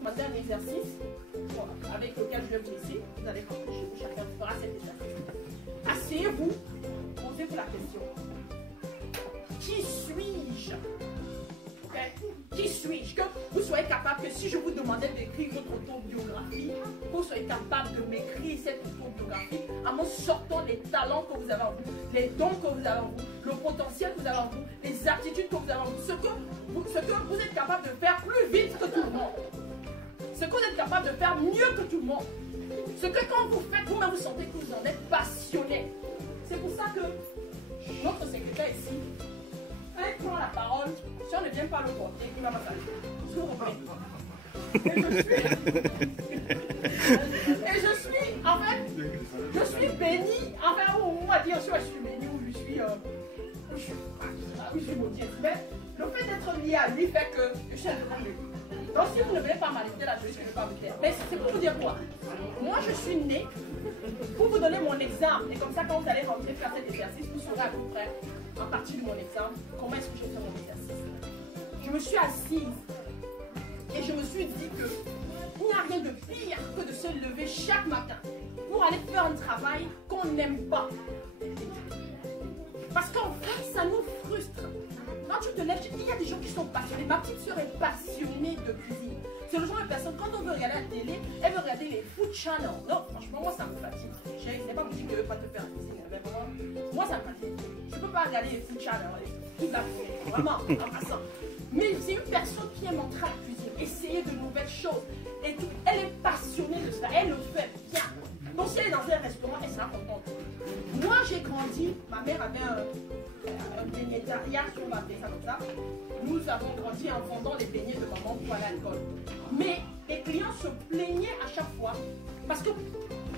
demander un exercice avec lequel je vais vous laisser. Vous allez rentrer chez vous, chacun fera cet exercice. Asseyez-vous, posez-vous la question. Qui suis-je? Okay? Qui suis-je? Que vous soyez capable, que si je vous demandais d'écrire votre autobiographie, vous soyez capable de m'écrire cette autobiographie en me sortant les talents que vous avez en vous, les dons que vous avez en vous, le potentiel que vous avez en vous, les attitudes que vous avez en vous, ce que vous êtes capable de faire plus vite que tout le monde, ce que vous êtes capable de faire mieux que tout le monde, ce que quand vous faites, vous-même vous sentez que vous en êtes passionné. C'est pour ça que notre secrétaire ici, elle prend la parole, si on ne vient pas le porter, il va m'attaquer. Et je suis, en fait, je suis bénie, enfin, on va dire soit je suis bénie ou je suis maudite. Mais le fait d'être lié à lui fait que je suis un peu mieux. Donc si vous ne voulez pas m'arrêter là, je ne vais pas vous dire. Mais c'est pour vous dire quoi? Moi, je suis née pour vous donner mon exemple. Et comme ça, quand vous allez rentrer faire cet exercice, vous saurez à peu près, à partir de mon exemple, comment est-ce que je fais mon exercice. Je me suis assise et je me suis dit que il n'y a rien de pire que de se lever chaque matin pour aller faire un travail qu'on n'aime pas. Parce qu'en fait, ça nous frustre. Quand tu te lèves, il y a des gens qui sont passionnés. Ma petite soeur est passionnée de cuisine. C'est le genre de personne, quand on veut regarder la télé, elle veut regarder les food channels. Non, franchement, moi, ça me fatigue. Je n'ai pas dit que je ne veux pas te faire la cuisine. Mais vraiment, moi, ça me fatigue. Je ne peux pas regarder les food channels toute la journée. Vraiment, en passant. Mais c'est une personne qui aime entrer à la cuisine, essayer de nouvelles choses. Et tout. Elle est passionnée de ça. Elle le fait bien. Donc, si elle est dans un restaurant, elle sera contente. Moi, j'ai grandi. Ma mère avait un baignetariat, si on va appeler ça comme ça. Nous avons grandi en vendant les beignets de maman pour aller à l'école. Mais les clients se plaignaient à chaque fois parce que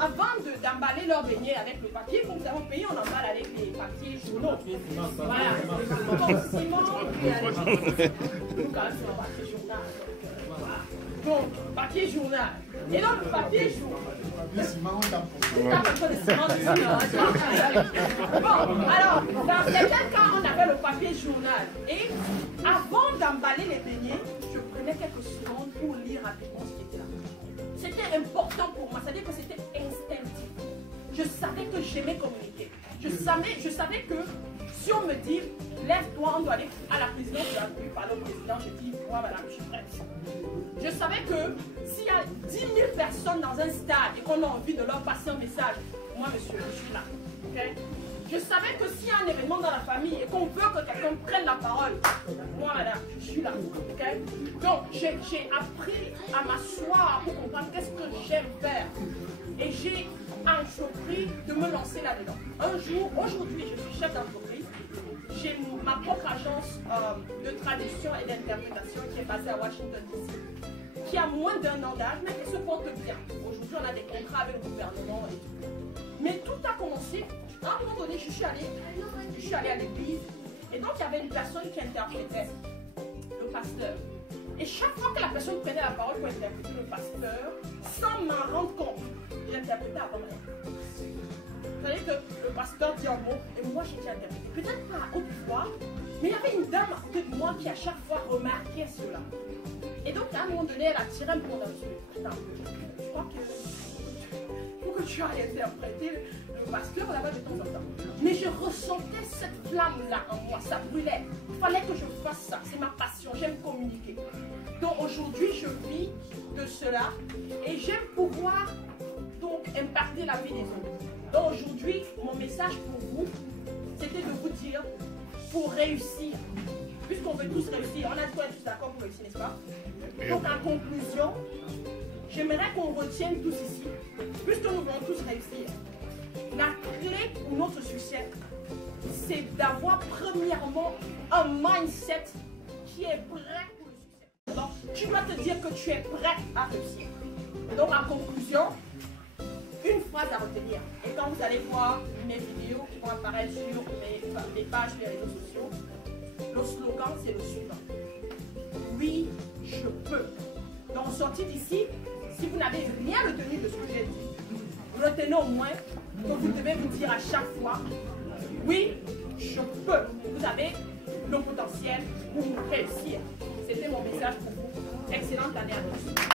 avant d'emballer leurs beignets avec le papier, comme nous avons payé, on emballe avec les papiers journaux. Voilà. Donc, ciment, papier journal. Donc, papier journal. Et donc, le papier journal. Bon, alors, dans certains cas, on avait le papier journal. Et avant d'emballer les beignets, je prenais quelques secondes pour lire rapidement ce qui était là. C'était important pour moi, c'est-à-dire que c'était instinctif. Je savais que j'aimais communiquer. Je savais que si on me dit, lève-toi, on doit aller à la présidence de la République, parler au président, je dis, moi, madame, je suis prête. Je savais que s'il y a 10 000 personnes dans un stade et qu'on a envie de leur passer un message, moi, monsieur, je suis là. Okay? Je savais que s'il y a un événement dans la famille et qu'on veut que quelqu'un prenne la parole, moi, madame, je suis là. Okay? Donc, j'ai appris à m'asseoir pour comprendre qu'est-ce que j'aime faire. Et j'ai entrepris de me lancer là-dedans. Un jour, aujourd'hui, je suis chef d'entreprise. J'ai ma propre agence de traduction et d'interprétation qui est basée à Washington DC, qui a moins d'1 an d'âge, mais qui se porte bien. Aujourd'hui, on a des contrats avec le gouvernement et tout. Mais tout a commencé, à un moment donné, je suis allée à l'église, et donc il y avait une personne qui interprétait, le pasteur. Et chaque fois que la personne prenait la parole pour interpréter le pasteur, sans m'en rendre compte, j'interprétais avant même. C'est-à-dire que le pasteur dit un mot et moi j'ai interprété. Peut-être pas à haute voix, mais il y avait une dame à côté de moi qui à chaque fois remarquait cela. Et donc à un moment donné, elle a tiré un peu dans le sujet. Je crois que faut que tu ailles interpréter le pasteur là-bas de temps en temps. Mais je ressentais cette flamme-là en moi, ça brûlait. Il fallait que je fasse ça, c'est ma passion, j'aime communiquer. Donc aujourd'hui, je vis de cela et j'aime pouvoir donc imparter la vie des autres. Donc aujourd'hui, mon message pour vous, c'était de vous dire, pour réussir, puisqu'on veut tous réussir, on a dit qu'on est tous d'accord pour réussir, n'est-ce pas? Donc en conclusion, j'aimerais qu'on retienne tous ici, puisque nous voulons tous réussir, la clé pour notre succès, c'est d'avoir premièrement un mindset qui est prêt pour le succès. Donc tu dois te dire que tu es prêt à réussir. Donc en conclusion, une phrase à retenir. Et quand vous allez voir mes vidéos qui vont apparaître sur mes pages des réseaux sociaux, le slogan c'est le suivant. Oui, je peux. Donc sortie d'ici, si vous n'avez rien retenu de ce que j'ai dit, retenez au moins que vous devez vous dire à chaque fois, oui, je peux. Vous avez le potentiel pour réussir. C'était mon message pour vous. Excellente année à tous.